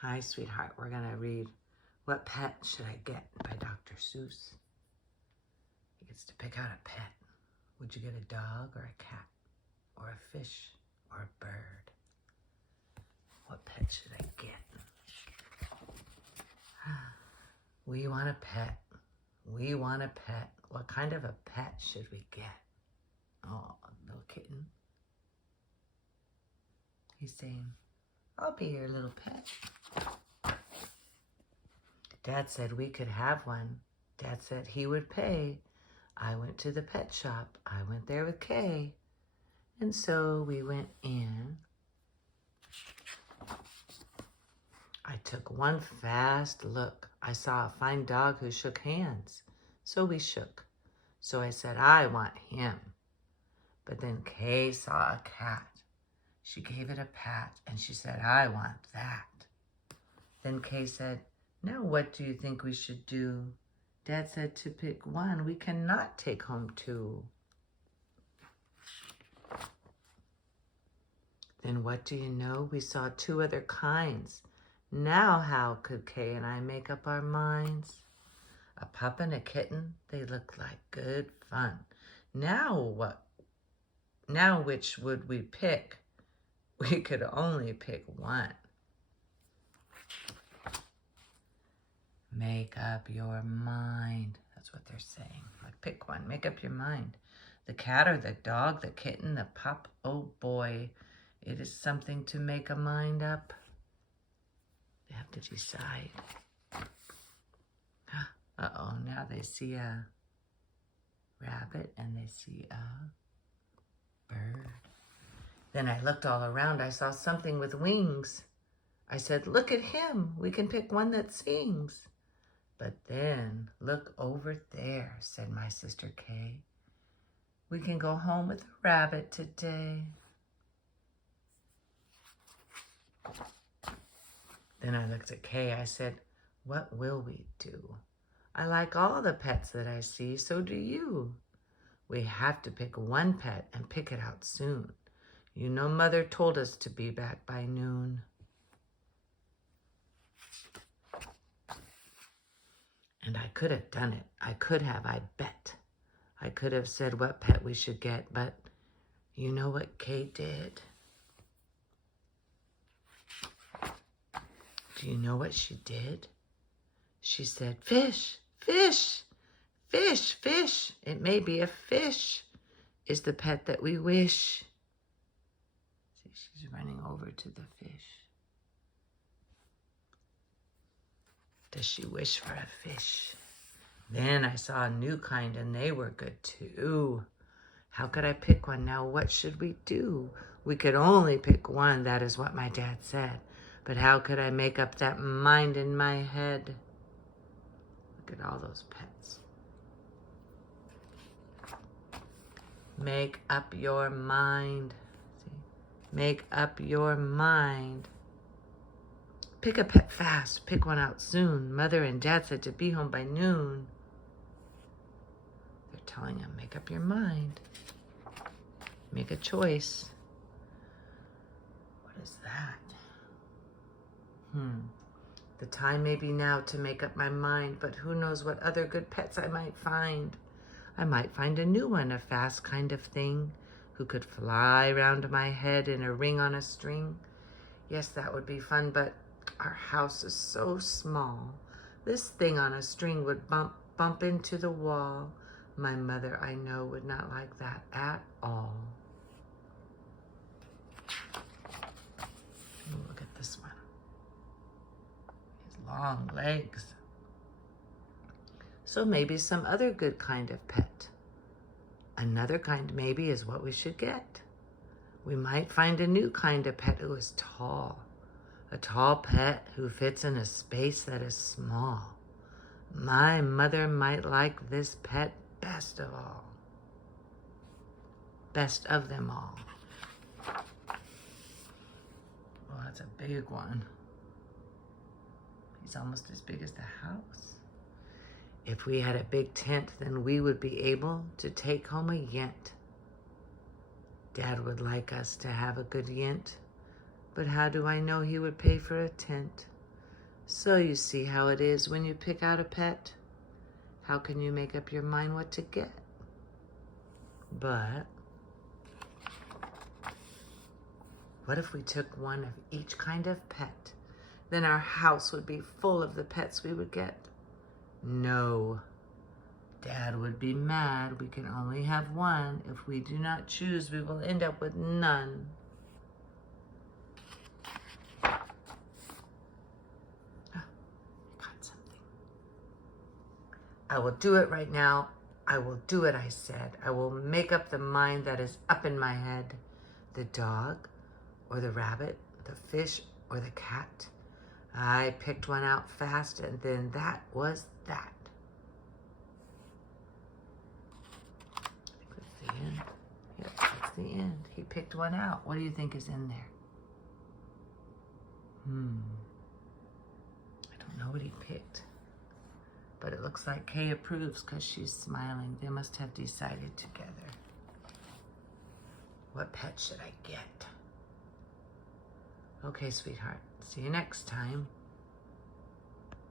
Hi, sweetheart. We're going to read What Pet Should I Get by Dr. Seuss. He gets to pick out a pet. Would you get a dog or a cat or a fish or a bird? What pet should I get? We want a pet. We want a pet. What kind of a pet should we get? Oh, little kitten. He's saying, I'll be your little pet. Dad said we could have one. Dad said he would pay. I went to the pet shop. I went there with Kay. And so we went in. I took one fast look. I saw a fine dog who shook hands. So we shook. So I said, I want him. But then Kay saw a cat. She gave it a pat and she said, I want that. Then Kay said, now what do you think we should do? Dad said to pick one. We cannot take home two. Then what do you know? We saw two other kinds. Now how could Kay and I make up our minds? A pup and a kitten, they look like good fun. Now what? Now which would we pick? We could only pick one. Make up your mind. That's what they're saying. Like, pick one. Make up your mind. The cat or the dog, the kitten, the pup. Oh boy, it is something to make a mind up. They have to decide. Uh-oh, now they see a rabbit and they see a bird. Then I looked all around. I saw something with wings. I said, look at him. We can pick one that sings. But then, look over there, said my sister Kay. We can go home with a rabbit today. Then I looked at Kay. I said, what will we do? I like all the pets that I see, so do you. We have to pick one pet and pick it out soon. You know, Mother told us to be back by noon. And I could have done it. I could have, I bet. I could have said what pet we should get, but you know what Kay did? Do you know what she did? She said, fish, fish, fish, fish. It may be a fish is the pet that we wish. See, she's running over to the fish. Does she wish for a fish? Then I saw a new kind and they were good too. How could I pick one? Now what should we do? We could only pick one. That is what my dad said. But how could I make up that mind in my head? Look at all those pets. Make up your mind. See? Make up your mind. Pick a pet fast. Pick one out soon. Mother and Dad said to be home by noon. They're telling him, make up your mind. Make a choice. What is that? The time may be now to make up my mind, but who knows what other good pets I might find. I might find a new one, a fast kind of thing, who could fly round my head in a ring on a string. Yes, that would be fun, but our house is so small. This thing on a string would bump into the wall. My mother, I know, would not like that at all. Ooh, look at this one. His long legs. So maybe some other good kind of pet. Another kind maybe is what we should get. We might find a new kind of pet who is tall. A tall pet who fits in a space that is small. My mother might like this pet best of all. Best of them all. Well, that's a big one. He's almost as big as the house. If we had a big tent, then we would be able to take home a yent. Dad would like us to have a good yent. But how do I know he would pay for a tent? So you see how it is when you pick out a pet? How can you make up your mind what to get? But what if we took one of each kind of pet? Then our house would be full of the pets we would get. No. Dad would be mad. We can only have one. If we do not choose, we will end up with none. Oh, I got something. I will do it right now. I will do it, I said. I will make up the mind that is up in my head. The dog, or the rabbit, the fish, or the cat. I picked one out fast, and then that was that. I think that's the end. Yep, that's the end. He picked one out. What do you think is in there? I don't know what he picked. But it looks like Kay approves because she's smiling. They must have decided together. What pet should I get? Okay, sweetheart. See you next time.